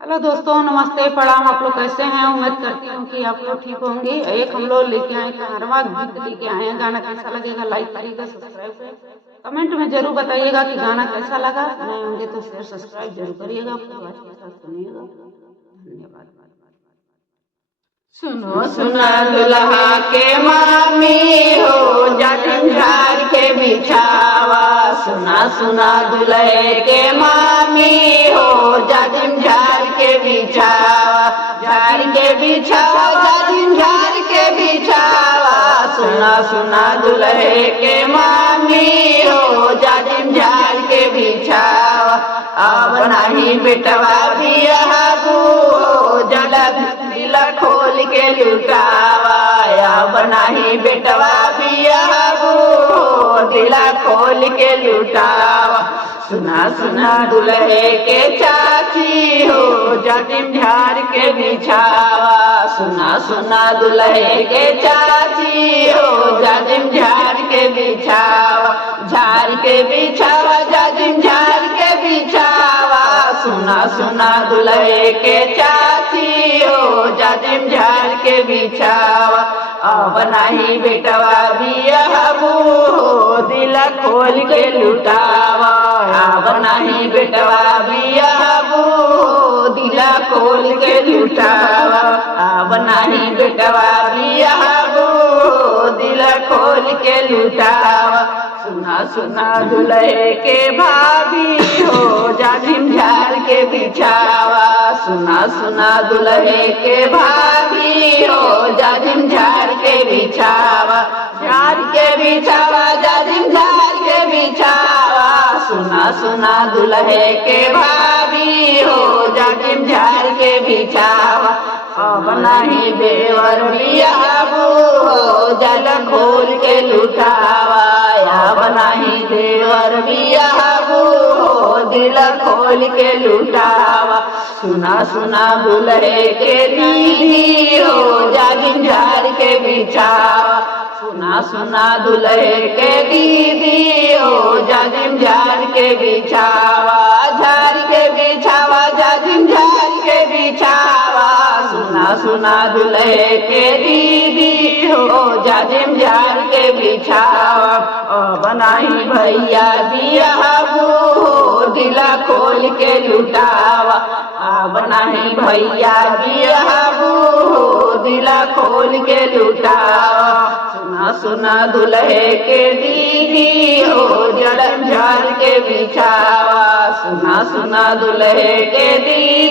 Hello दोस्तों, नमस्ते, प्रणाम। आप लोग कैसे हैं? उम्मीद करती हूँ कि आप लोग ठीक होंगे। एक हम लोग लेके आए कारवा गीत लेके आए हैं। गाना कैसा लगेगा लाइक करिएगा, सब्सक्राइब करिएगा, कमेंट में जरूर बताइएगा कि गाना कैसा लगा। नए होंगे तो शेयर सब्सक्राइब जरूर करिएगा, परिवार के साथ सुनिएगा। धन्यवाद। सुनो सुना दुल्हा के मामी हो, जाटिन झाड़ के बिछावा। सुना सुना दुल्हे के मामी हो, जाटिन झाड़ के बिछावा। झाड़ के बिछावा, जाटिन झाड़ के बिछावा। सुना सुना दुल्हे के मामी हो, जाटिन झाड़ के बिछावा। अब नहीं बेटवा बियाहबू हो, जला दिला खोल के लुटावा। अब नहीं बेटवा बियाहबू हो, दिला खोल के लुटावा। सुना सुना दुल्हे के चाची हो, जाटिन झाड़ के बिछावा। सुना सुना दुल्हे के चाची हो, जाटिन झाड़ के बिछावा। झाड़ के बिछावा, जाटिन झाड़ के बिछावा। सुना सुना दुल्हे के चाची हो, जाटिन झाड़ के बिछावा। अब नहीं बेटवा बियाहबू हो, दिला खोल के लुटावा। अब नहीं बेटवा बियाहबू हो, दिला खोल के लुटावा। अब नहीं बेटवा बियाहबू हो, दिला खोल के लुटावा। सुना सुना दुल्हे के भाभी हो, जाटिन झाड़ के बिछावा। सुना सुना दुल्हे के भाभी हो, जाटिन झाड़ के बिछावा। झाड़ के बिछावा, जाटिन झाड़ के बिछावा। सुना सुना दुल्हे के भाभी हो, जाटिन झाड़ के बिछावा। अब नहीं देवर बियाहबू हो, जल खोल के लुटावा। अब नहीं देवर बियाहबू हो, दिल खोल के लुटावा। सुना सुना दुल्हे के दीदी हो, जाटिन झाड़ के बिछावा। सुना सुना दुल्हे के दीदी हो, जाटिन झाड़ के बिछावा। झाड़ के बिछावा, जाटिन झाड़ के बिछावा। सुना सुना दुल्हे के दीदी हो, जाटिन झाड़ के बिछावा। अब नहीं भैया बियाहबू हो, दिला खोल के लुटावा। अब नहीं भैया बियाहबू हो, दिला खोल के लुटावा। सुना सुना दुल्हे के दीदी हो, जाटिन झाड़ के बिछावा। सुना सुना दुल्हे के दीदी